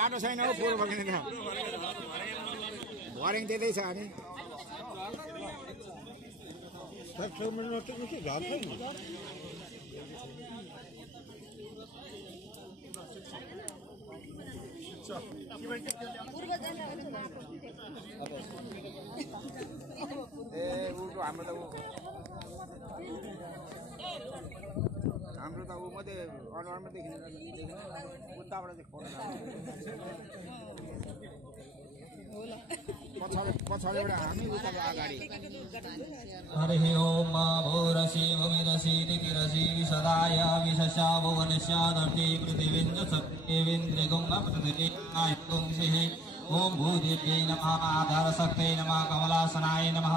बाटो छैन हौ पूर्व फर्किने त्यहाँ भर्याङ त्यतै छ अनि ए उको हाम्रो त ऊ मात्रै अनुहार मात्रै देखिन्छ उताबाट चाहिँ खोला पछाडिबाट हामी उता अगाडि हरिः ओम भूरसि भूमिरसि तिथिरसि विशदाय विशशा भुवनस्यादर्ति पृथिवीञ्च सप्तमेन्द्रियगुं पृथिवीनायुंसिः ओम भूदेव्यै नमः आधारशक्त्यै नमः कमलासनाय नमः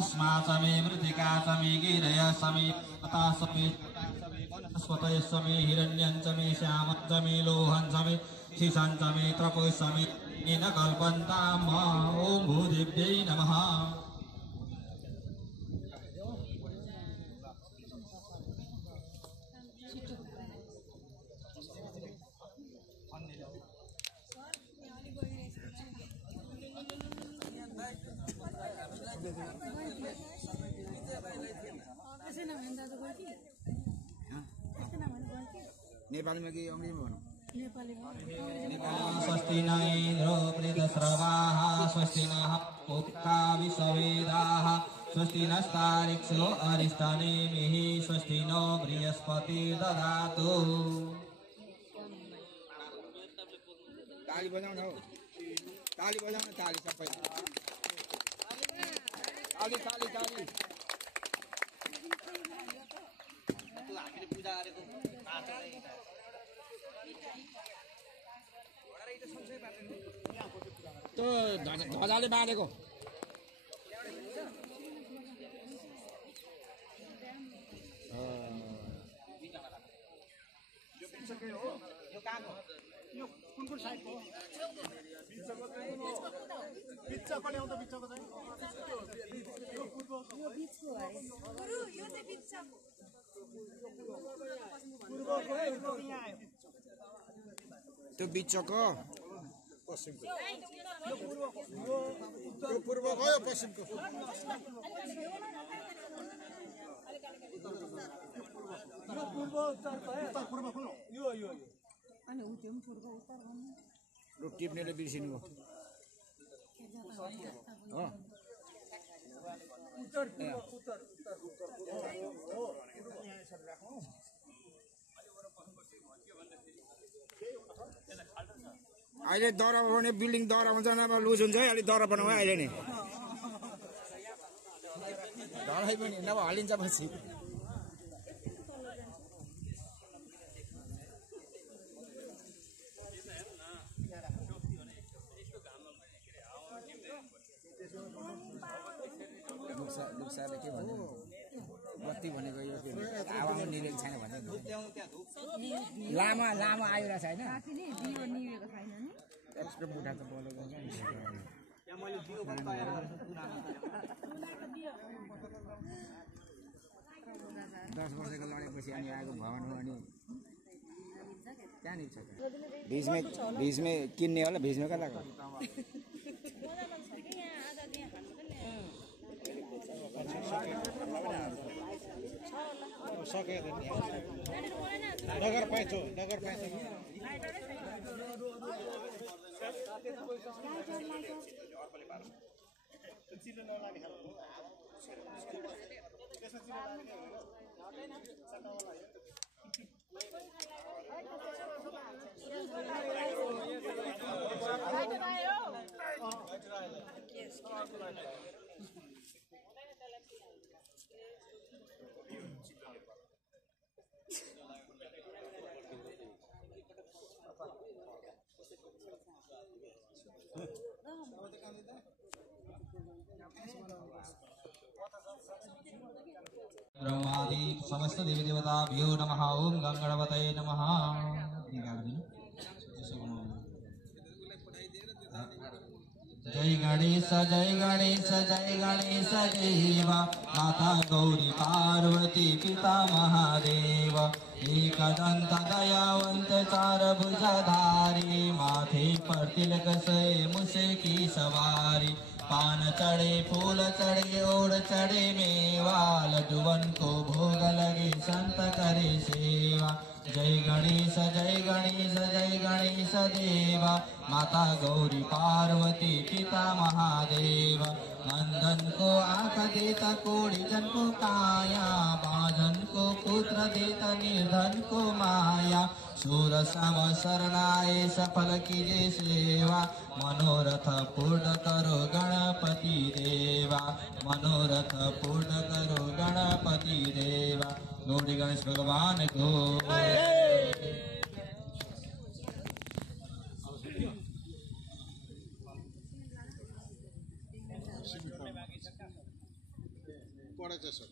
अस्मात् समे मृत्तिका समे गिरय समे तथा समे वनस्पतयः समे हिरण्यं च मे श्यामं च मे लोहं च मे शीशं च मे त्रपः समे न कल्पन्ताम् ओम भूदेव्यै नमः नेपालीमा कि अङ्ग्रेजीमा भनौँ स्वस्ति न इन्द्रो वृद्धश्रवाः स्वस्ति नः पूषा विश्ववेदाः स्वस्ति नस्तारिक्षो अरिष्टनेमिः स्वस्ति नो बृहस्पतिर्दधातु ताली बजाउन हौ ताली बजाउन ताली सबै ताली ताली ताली हामीले पूजा गरेको त्यो ध्वजाले बाँधेको यो कहाँको यो कुन साइडको बिचको ल्याउँदा बिचको चाहिँ यो पूर्वको यो बिचको अरे गुरु यो चाहिँ बिचको पूर्वको यहाँ आयो त्यो बिचको पश्चिमको यो पूर्वको यो पूर्वको यो पश्चिमको यो पूर्व उत्तर पूर्व कुन यो यो अनि उठ्यो पनि पूर्व उत्तर भन्नु लु टिप्नेले बिर्सिनु हो उत्तर उत्तर अहिले दरा बनाउने बिल्डिङ दरा हुन्छ नभए लुज हुन्छ है अलि दरा बनाऊ है अहिले नै ढलाइ पनि नभए हलिन्छ पछि लुक्साले के भन्नु बत्ती भनेको यो के हावामा निलेको छैन भने लामा लामा आइरहेको छैन एक्स्ट्रा बुढा त बोलेको हुन्छ यहाँ मैले दियो बताएर 10 वर्षको लडेपछि अनि आएको भवन हो अनि त्यहाँनिर छ भिजमै किन्ने होला भिजमै कता गयो सकेको नगर पाइछौ ब्रह्मादि समस्त देवी देवताभ्यो नमः। ओम गंगणपतये नमः। जय गणेश जय गणेश जय गणेश देव। माता गौरी पार्वती पिता महादेव। एकदंत दयावंत चार भुजधारी। माथे पर तिलक से मुसे की सवारी। पान चढ़े फूल चढ़े और चढ़े मेवा। लड्डुवन को भोग लगे संत करे सेवा। जय गणेश जय गणेश जय गणेश देवा। माता गौरी पार्वती पिता महादेव। नंदन को आँख देता कोड़ी जन को काया। बाजन को पुत्र देता निर्धन को माया। सूर सम शरणाए सफल कीजे सेवा। मनोरथ पूर्ण करो गणपति देवा। मनोरथ पूर्ण करो गणपति देवा। गौरी गणेश भगवान को पढायचं सर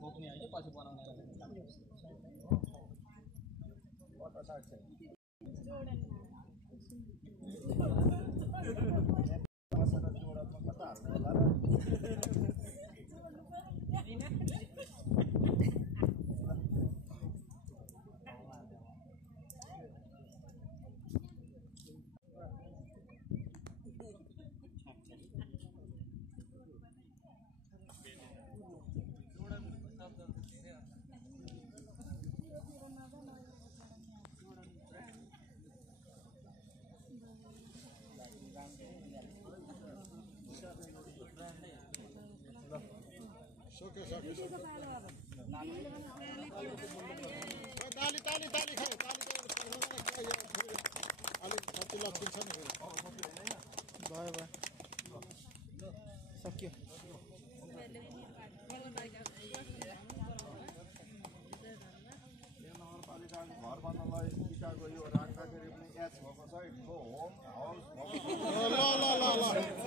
कोकणी आहे पाठी बनवण्याला ताली ताली ताली खाऊ ताली अलिक 30 लाख दिन्छ नि भयो भयो सक्यो नगरपालिका घर बन्नलाई टिकाको यो राख्दाखेरि पनि एच भएको छ होम हाउस ल ल ल